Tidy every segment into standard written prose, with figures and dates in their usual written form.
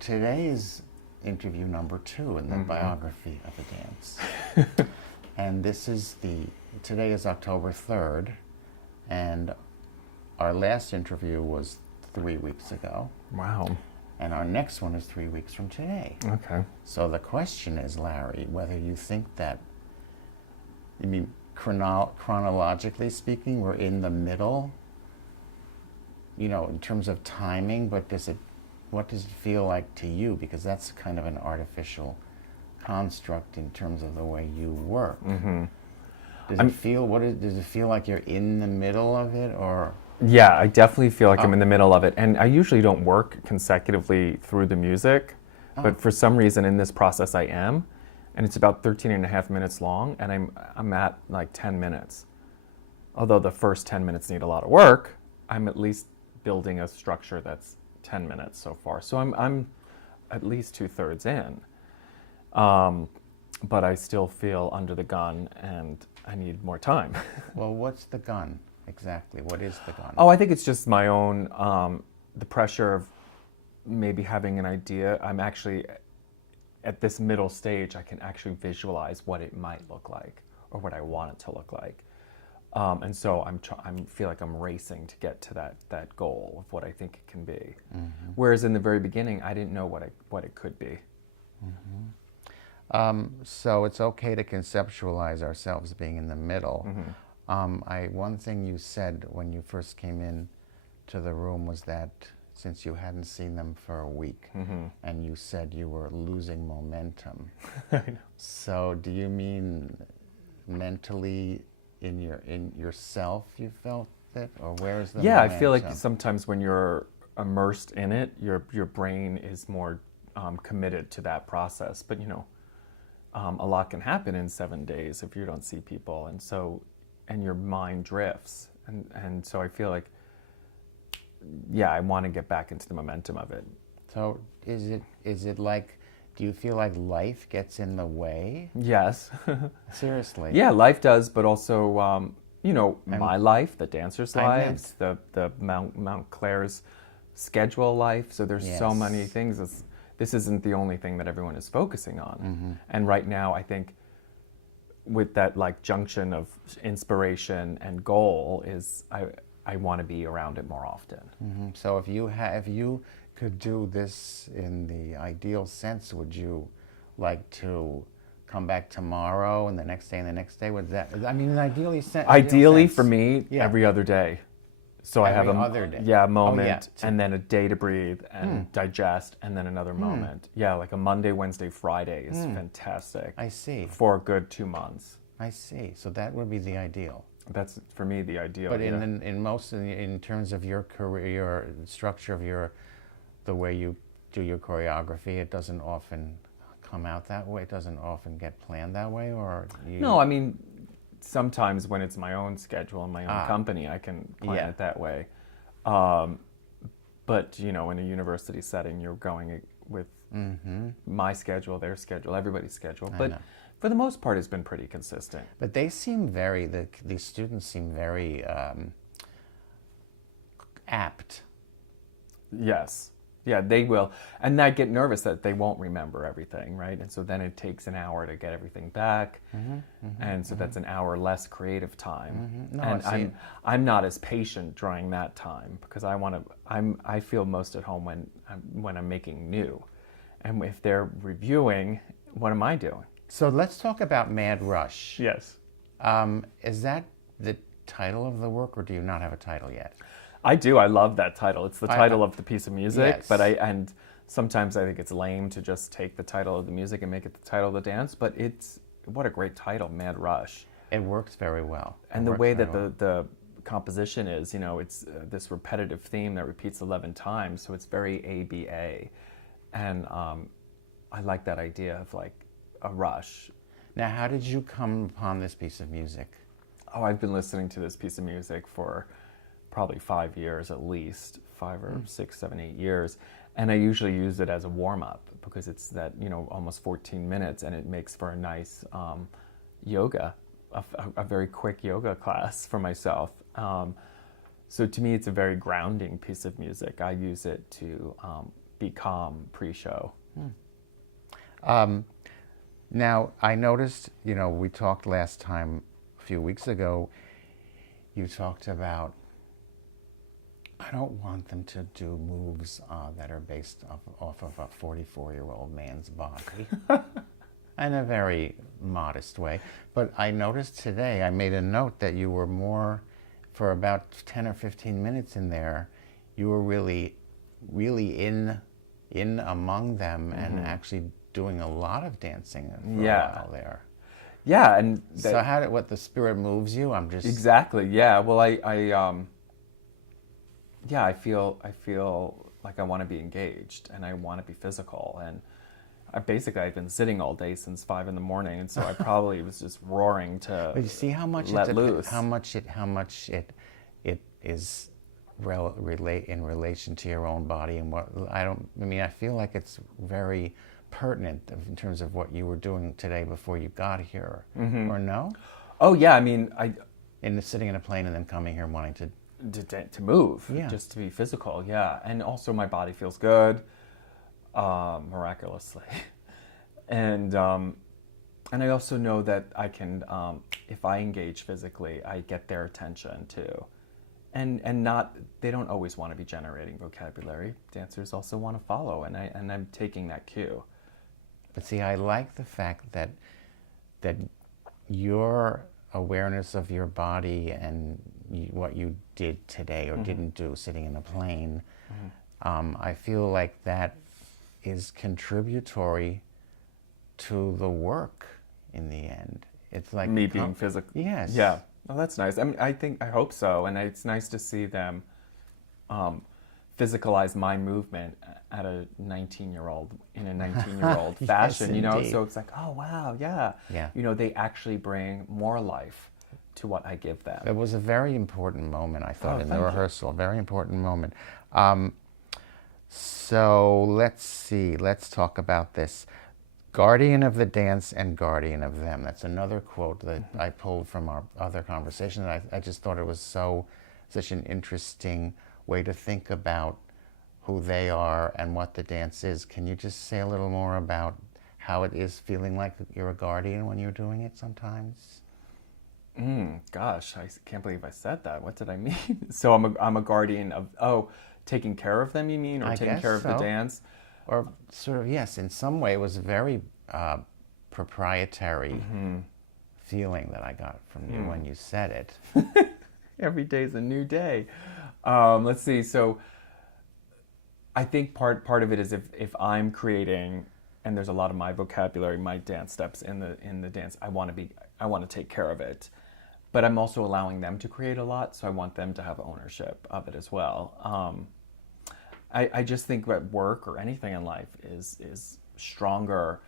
Today's interview number 2 in the biography of a dance. And today is October 3rd, and our last interview was 3 weeks ago. Wow. And our next one is 3 weeks from today. Okay. So the question is, Larry, whether you think that, chronologically speaking, we're in the middle, in terms of timing, but what does it feel like to you? Because that's kind of an artificial construct in terms of the way you work. Mm-hmm. Does it feel like you're in the middle of it, or? Yeah, I definitely feel like I'm in the middle of it. And I usually don't work consecutively through the music, but for some reason in this process I am. And it's about 13 and a half minutes long, and I'm at like 10 minutes. Although the first 10 minutes need a lot of work, I'm at least building a structure that's 10 minutes so far. So I'm at least 2/3 in. But I still feel under the gun and I need more time. Well, what's the gun exactly? What is the gun? Oh, I think it's just my own, the pressure of maybe having an idea. I'm actually, at this middle stage, I can actually visualize what it might look like or what I want it to look like. And so I feel like I'm racing to get to that goal of what I think it can be. Mm-hmm. Whereas in the very beginning, I didn't know what it could be. Mm-hmm. So it's okay to conceptualize ourselves being in the middle. Mm-hmm. One thing you said when you first came in to the room was that since you hadn't seen them for a week, mm-hmm. and you said you were losing momentum. I know. So do you mean mentally in yourself you felt it, or where is the momentum? I feel like sometimes when you're immersed in it, your brain is more committed to that process. But a lot can happen in 7 days if you don't see people, and your mind drifts, and so I feel like, I want to get back into the momentum of it. So is it like, do you feel like life gets in the way? Yes. Seriously? Yeah, life does, but also my life, the dancers' lives, the Montclair's schedule life. So there's so many things. This isn't the only thing that everyone is focusing on. Mm-hmm. And right now, I think with that junction of inspiration and goal is I want to be around it more often. Mm-hmm. So if you could do this in the ideal sense, would you like to come back tomorrow and the next day and the next day? Ideally for me, every other day. So I have other day. Moment, and then a day to breathe and digest, and then another moment. Yeah, like a Monday, Wednesday, Friday is fantastic. I see. For a good 2 months. I see. So that would be the ideal. That's for me the ideal. But in terms of your career, your structure of the way you do your choreography, it doesn't often come out that way. It doesn't often get planned that way, or No, I mean, sometimes when it's my own schedule and my own company, I can plan it that way. But in a university setting, you're going with my schedule, their schedule, everybody's schedule. But for the most part, it's been pretty consistent. But they seem these students seem very apt. Yes. Yeah, they will. And I get nervous that they won't remember everything, right? And so then it takes an hour to get everything back. Mm-hmm, mm-hmm, and so that's an hour less creative time. Mm-hmm. No, and I'm not as patient during that time because I feel most at home when I'm making new. And if they're reviewing, what am I doing? So let's talk about Mad Rush. Yes. Is that the title of the work, or do you not have a title yet? I do. I love that title. It's the title of the piece of music, yes. But and sometimes I think it's lame to just take the title of the music and make it the title of the dance, but what a great title, Mad Rush. It works very well. And the way that the composition is, it's this repetitive theme that repeats 11 times, so it's very ABA. And I like that idea of a rush. Now, how did you come upon this piece of music? Oh, I've been listening to this piece of music for probably 5 years at least, 5 or 6, 7, 8 years. And I usually use it as a warm-up because it's that, almost 14 minutes, and it makes for a nice yoga, a very quick yoga class for myself. So to me, it's a very grounding piece of music. I use it to be calm pre-show. Now, I noticed, we talked last time, a few weeks ago, you talked about, I don't want them to do moves that are based off of a 44-year-old man's body. In a very modest way. But I noticed today, I made a note that you were more, for about 10 or 15 minutes in there, you were really in among them and actually doing a lot of dancing for a while there. Yeah, and so what the spirit moves you? I'm just exactly. Yeah. Well, I feel like I want to be engaged and I want to be physical, and I've been sitting all day since 5 a.m, and so I probably was just roaring to. But you see how much let loose. How much it is in relation to your own body, and I feel like it's very pertinent in terms of what you were doing today before you got here, or no? Oh yeah, Sitting in a plane and then coming here and wanting to move, yeah, just to be physical, yeah, and also my body feels good, miraculously, and I also know that I can, if I engage physically, I get their attention too. And they don't always want to be generating vocabulary. Dancers also want to follow, and I'm taking that cue. But see, I like the fact that your awareness of your body and what you did today or didn't do sitting in a plane, I feel like that is contributory to the work in the end. It's like me being physical. Yes. Yeah. Oh, that's nice. I hope so, and it's nice to see them physicalize my movement at a 19-year-old in a 19-year-old fashion. Indeed. So it's like, oh wow, yeah. They actually bring more life to what I give them. It was a very important moment, I thought, in the rehearsal. A very important moment. So let's see. Let's talk about this. Guardian of the dance and guardian of them. That's another quote that I pulled from our other conversation. I just thought it was such an interesting way to think about who they are and what the dance is. Can you just say a little more about how it is feeling like you're a guardian when you're doing it sometimes? Gosh, I can't believe I said that. What did I mean? So I'm a guardian of, taking care of them, you mean? Or taking care of the dance? Or sort of, yes, in some way it was a very proprietary feeling that I got from you when you said it. Every day's a new day. Let's see. So I think part of it is if I'm creating, and there's a lot of my vocabulary, my dance steps in the dance, I want to take care of it. But I'm also allowing them to create a lot, so I want them to have ownership of it as well. I just think that work or anything in life is stronger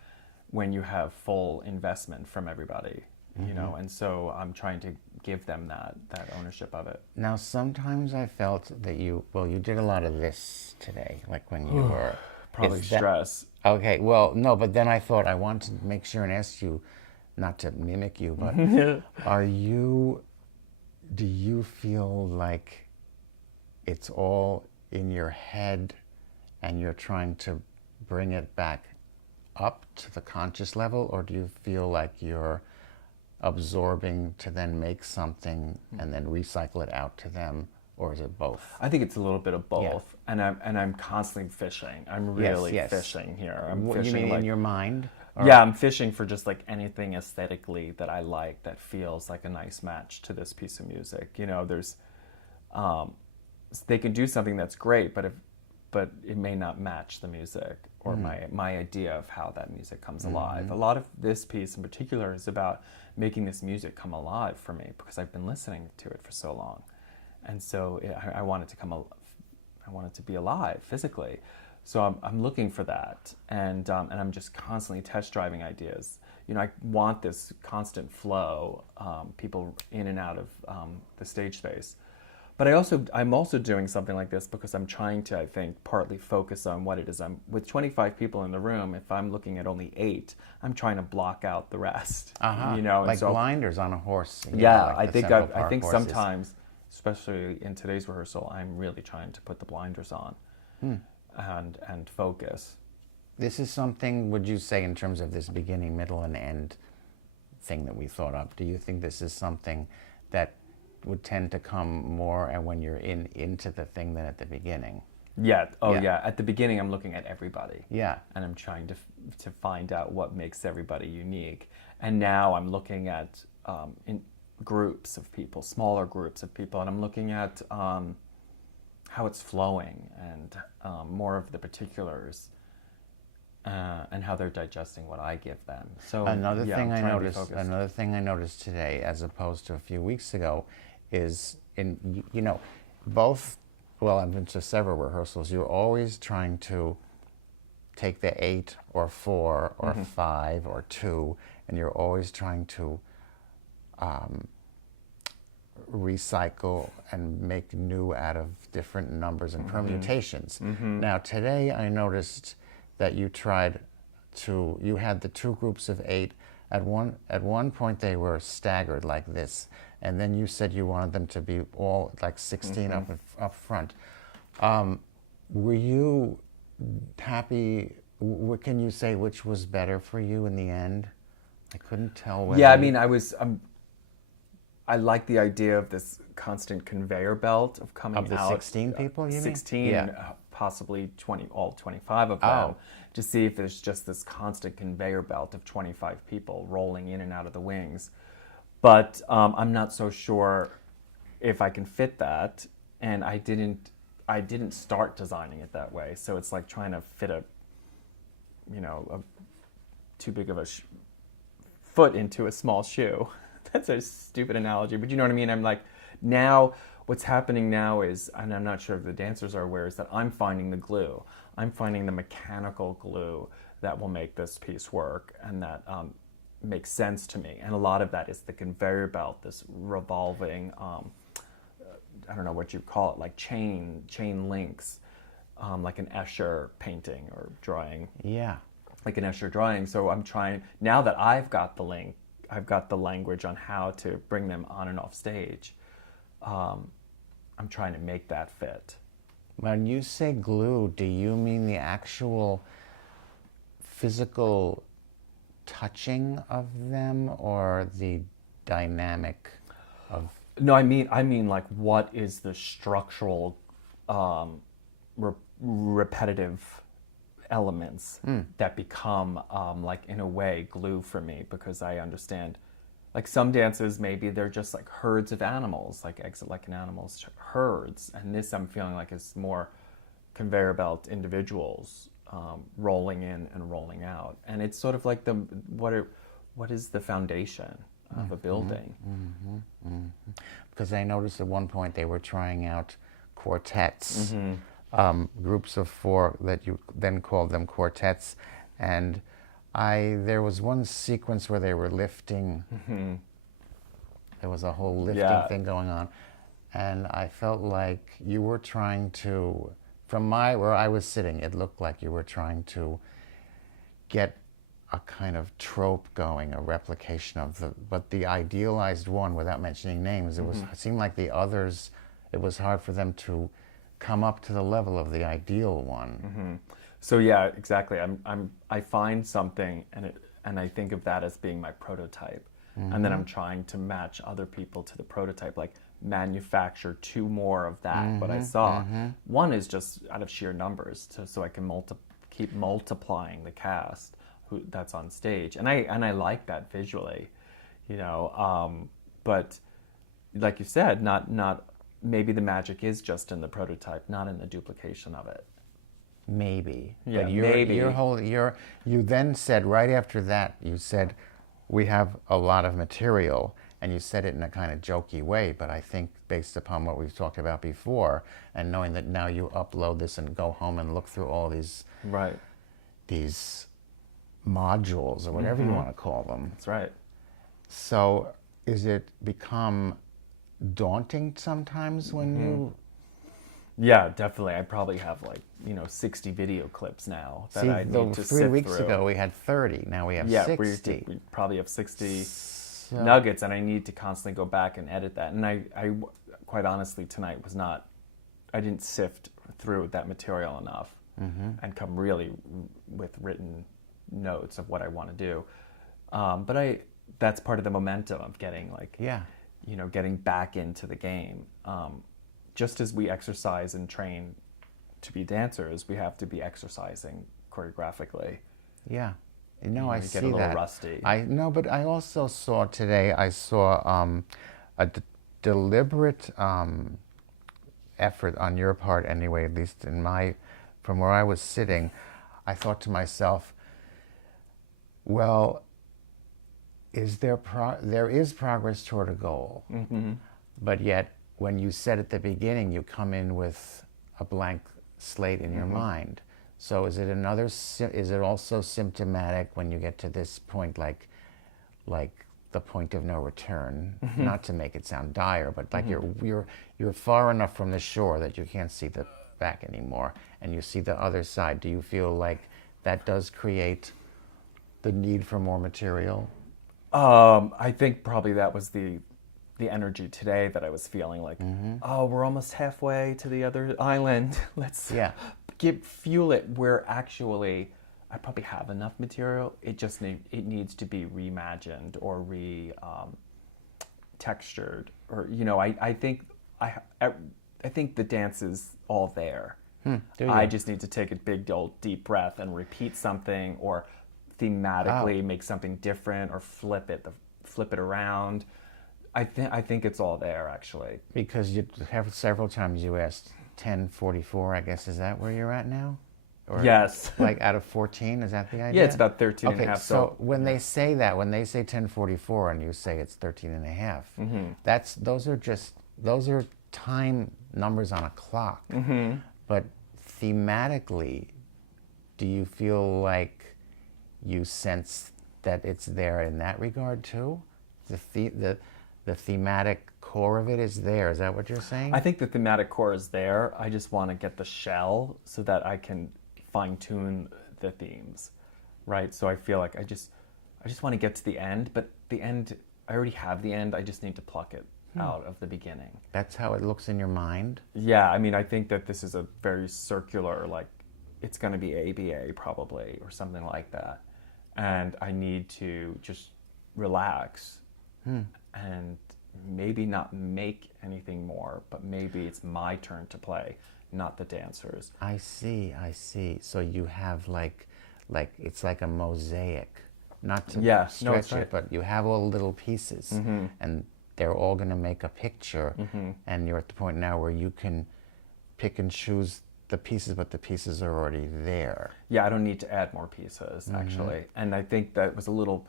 when you have full investment from everybody, and so I'm trying to give them that ownership of it. Now, sometimes I felt that you did a lot of this today, like when you were... Probably stress. Okay, well, no, but then I thought I wanted to make sure and ask you, not to mimic you, but do you feel like it's all in your head and you're trying to bring it back up to the conscious level, or do you feel like you're absorbing to then make something and then recycle it out to them, or is it both? I think it's a little bit of both, and I'm constantly fishing. I'm really fishing here. I'm fishing. You mean in your mind? Yeah, I'm fishing for just like anything aesthetically that I like that feels like a nice match to this piece of music. There's they can do something that's great, but it may not match the music or my idea of how that music comes alive. A lot of this piece in particular is about making this music come alive for me because I've been listening to it for so long, and so I want it to I want it to be alive physically. So I'm looking for that, and I'm just constantly test driving ideas. I want this constant flow, people in and out of the stage space. But I'm also doing something like this because I'm trying to, I think, partly focus on what it is. With 25 people in the room, if I'm looking at only 8, I'm trying to block out the rest. Like blinders on a horse. Yeah, I think sometimes, especially in today's rehearsal, I'm really trying to put the blinders on. and focus. This is something, would you say, in terms of this beginning, middle, and end thing that we thought of, do you think this is something that would tend to come more and when you're into the thing than at the beginning? Yeah. Oh, yeah. At the beginning, I'm looking at everybody. Yeah. And I'm trying to find out what makes everybody unique. And now I'm looking at in groups of people, smaller groups of people, and I'm looking at how it's flowing and more of the particulars and how they're digesting what I give them. So another thing I noticed today, as opposed to a few weeks ago, is both. Well, I've been to several rehearsals. You're always trying to take the 8 or 4 or 5 or 2, and you're always trying to recycle and make new out of different numbers and permutations. Now, today I noticed that you had the 2 groups of 8. At one point they were staggered like this, and then you said you wanted them to be all like 16 up front. Were you happy? Can you say which was better for you in the end? I couldn't tell whether... Yeah, I mean, I like the idea of this constant conveyor belt of coming out. Of the 16 people, you mean? 16, possibly 25 of them, to see if there's just this constant conveyor belt of 25 people rolling in and out of the wings. But I'm not so sure if I can fit that, and I didn't start designing it that way. So it's like trying to fit a too big of a foot into a small shoe. That's a stupid analogy, but you know what I mean? I'm like, now, what's happening now is, and I'm not sure if the dancers are aware, is that I'm finding the glue. I'm finding the mechanical glue that will make this piece work and that makes sense to me. And a lot of that is the conveyor belt, this revolving, I don't know what you call it, like chain links, like an Escher painting or drawing. Yeah. Like an Escher drawing. So I'm trying, now that I've got the link, I've got the language on how to bring them on and off stage. I'm trying to make that fit. When you say glue, do you mean the actual physical touching of them or the dynamic of... No, I mean like what is the structural repetitive elements that become like in a way glue for me, because I understand like some dances maybe they're just like herds of animals, like like an animal's herds, and this I'm feeling like is more conveyor belt individuals rolling in and rolling out, and it's sort of like what is the foundation of a building. Because I noticed at one point they were trying out quartets. Groups of 4 that you then called them quartets, and there was one sequence where they were lifting. There was a whole lifting thing going on, and I felt like you were trying to, from where I was sitting, it looked like you were trying to get a kind of trope going, a replication of but the idealized one, without mentioning names. It seemed like the others, it was hard for them to come up to the level of the ideal one. So yeah, exactly. I find something and I think of that as being my prototype, and then I'm trying to match other people to the prototype, like manufacture 2 more of that. What I saw, one is just out of sheer numbers, so I can keep multiplying the cast that's on stage, and I like that visually, but like you said, not. Maybe the magic is just in the prototype, not in the duplication of it. Maybe. Yeah, but maybe. You then said, right after that, you said, we have a lot of material, and you said it in a kind of jokey way, but I think based upon what we've talked about before, and knowing that now you upload this and go home and look through all these modules, or whatever you want to call them. That's right. So is it become daunting sometimes when you... Yeah, definitely. I probably have 60 video clips now that I need to sit through. 3 weeks ago we had 30, now we have 60. We probably have 60 nuggets, and I need to constantly go back and edit that. And I quite honestly, tonight I didn't sift through that material enough. and come really with written notes of what I want to do. But that's part of the momentum of getting getting back into the game. Just as we exercise and train to be dancers, we have to be exercising choreographically. Yeah. No, I see get a little that. rusty. But I also saw today, a deliberate effort on your part anyway, at least from where I was sitting. I thought to myself, well, there is progress toward a goal, but yet when you said at the beginning, you come in with a blank slate in your mind. So is it also symptomatic when you get to this point, like the point of no return? Not to make it sound dire, but like you're far enough from the shore that you can't see the back anymore, and you see the other side. Do you feel like that does create the need for more material? I think probably that was the energy today that I was feeling like, oh, we're almost halfway to the other island. Let's fuel it. Where actually, I probably have enough material. It needs to be reimagined or textured, or I think the dance is all there. I just need to take a big old deep breath and repeat something, or thematically make something different, or flip it around. I think it's all there, actually. Because you have several times you asked 10:44, I guess. Is that where you're at now? Or yes. Like out of 14, is that the idea? Yeah, it's about 13 and a half. So when they say that, when they say 10:44 and you say it's 13 and a half, those are time numbers on a clock. But thematically, do you feel like you sense that it's there in that regard too? The thematic core of it is there. Is that what you're saying? I think the thematic core is there. I just want to get the shell so that I can fine-tune the themes, right? So I feel like I just want to get to the end, but the end, I already have the end. I just need to pluck it out of the beginning. That's how it looks in your mind? Yeah, I mean, I think that this is a very circular, like, it's going to be ABA probably, or something like that. And I need to just relax and maybe not make anything more, but maybe it's my turn to play, not the dancers. I see. So you have like it's like a mosaic, not to stretch it, but you have all the little pieces, and they're all going to make a picture, and you're at the point now where you can pick and choose the pieces, but the pieces are already there. Yeah, I don't need to add more pieces, actually. And I think that was a little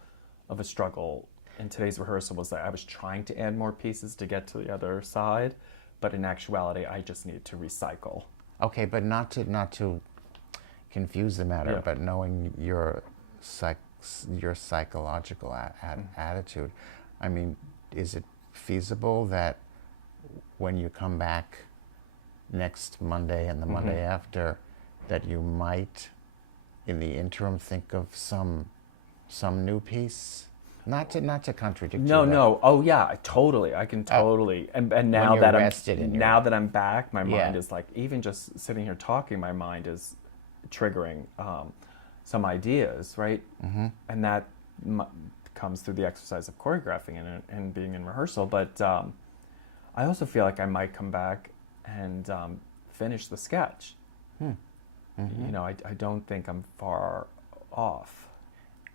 of a struggle in today's rehearsal, was that I was trying to add more pieces to get to the other side, but in actuality, I just needed to recycle. Okay, but not to confuse the matter, but knowing your psychological attitude, I mean, is it feasible that when you come back next Monday and the Monday after, that you might, in the interim, think of some new piece? Not to contradict you. No. Oh yeah, I can totally. And now that I'm back, my mind is like, even just sitting here talking, my mind is triggering some ideas, right? And that comes through the exercise of choreographing and being in rehearsal. But I also feel like I might come back and finish the sketch. I don't think I'm far off.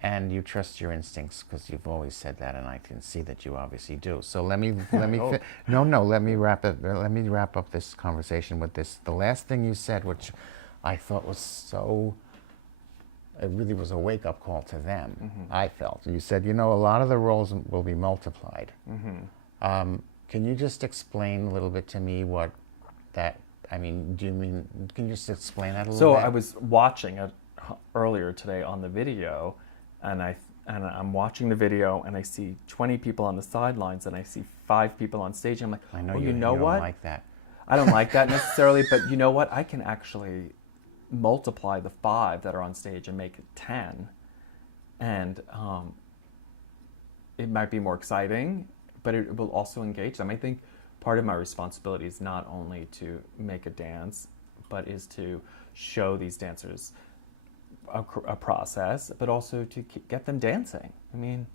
And you trust your instincts, because you've always said that, and I can see that you obviously do. So let me let me wrap up this conversation with this. The last thing you said, which I thought was it really was a wake-up call to them. I felt you said, a lot of the roles will be multiplied. Can you just explain a little bit to me what that? I mean, can you just explain that a little bit? So I was watching it earlier today on the video. And I'm watching the video, and I see 20 people on the sidelines, and I see 5 people on stage. I'm like, I know you don't what? Like that. I don't like that necessarily, but you know what? I can actually multiply the 5 that are on stage and make it 10, and it might be more exciting, but it will also engage them. I think part of my responsibility is not only to make a dance, but is to show these dancers a process, but also to get them dancing. I mean,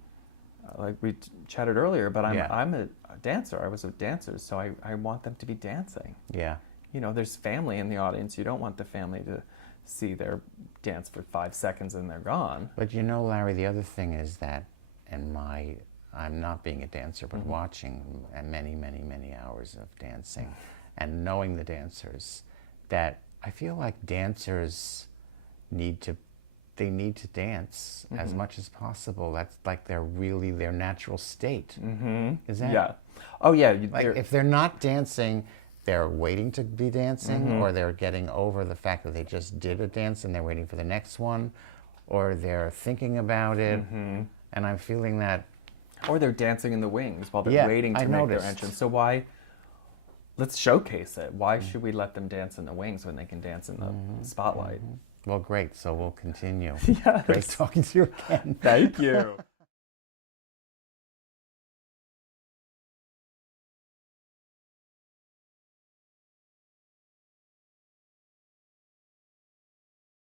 like we chatted earlier, but I'm a dancer. I was a dancer, so I want them to be dancing. Yeah. You know, there's family in the audience. You don't want the family to see their dance for 5 seconds and they're gone. But you know, Larry, the other thing is that I'm not being a dancer, but watching many, many, many hours of dancing and knowing the dancers, that I feel like dancers need to dance as much as possible. That's like their natural state. Is that? Yeah. Oh yeah. Like if they're not dancing, they're waiting to be dancing, or they're getting over the fact that they just did a dance and they're waiting for the next one, or they're thinking about it. And I'm feeling that. Or they're dancing in the wings while they're waiting to make their entrance. So why? Let's showcase it. Why should we let them dance in the wings when they can dance in the spotlight? Well, great. So we'll continue. Yes. Great talking to you again. Thank you.